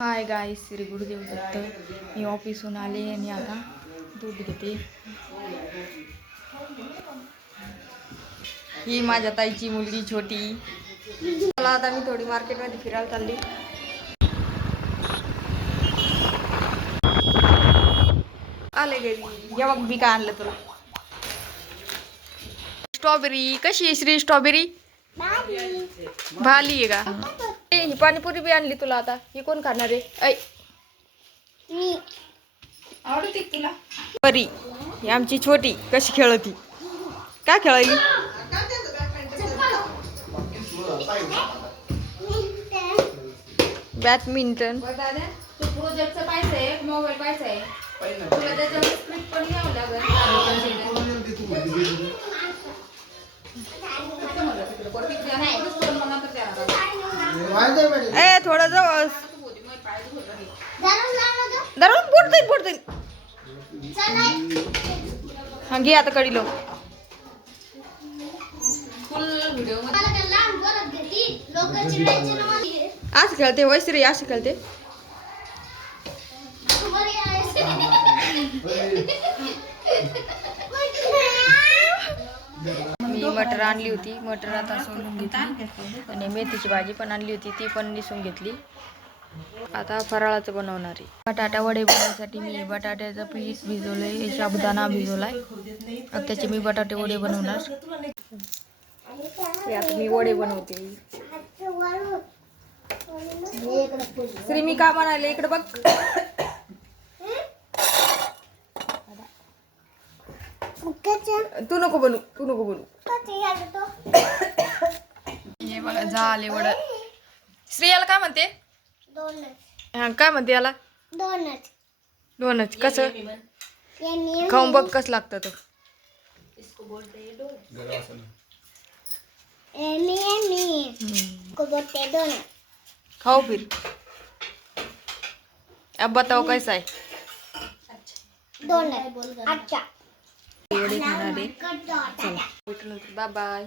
Hi guys, Shri Gurudev Datta. मी ऑफिसहून आले आणि आता दूध घेते. ही माझ्या ताईची मुलगी छोटी. मला आता मी थोडी मार्केटमध्ये फिरायला चालली. आले घरी. या बघ मी काय आणलं तुला. स्ट्रॉबेरी कशी आहे श्री? स्ट्रॉबेरी भाली आहे का? ही पाणीपुरी बी आणली तुला. आता ही कोण खाणार आहे? ऐ आवडते तुला परी? ही आमची छोटी कशी खेळती. काय खेळली? बॅडमिंटन. प्रोजेक्टचं पाहिजे आहे, मोबाईल पाहिजे आहे. तुला त्याच्यावर स्क्रिप्ट पण घ्यावं लागेल. ए थोडं जवळ दररोज पुढते. हा घे आता कडी लो. आज खेळते वैश्री, अशी खेळते. मी मटर आणली होती. मटर आता सोलून घेतली आणि मेथीची भाजी पण आणली होती, ती पण निसून घेतली. आता फराळाचं बनवणार आहे. बटाटा वडे बनवण्यासाठी मी बटाट्याचं पीठ भिजवलंय, साबुदाणा भिजवलाय. आता त्याचे मी बटाटे वडे बनवणार. आता मी वडे बनवते. श्री मी का म्हणाले इकडे बघ. तू नको बनू. हे बघा झाले वड. श्री याला काय म्हणते? हा काय म्हणते याला? डोनट. कसं खाऊन बघ कसं लागतं तो. खाओ फिर, अब बताओ कैसा है? अच्छा. Bye bye.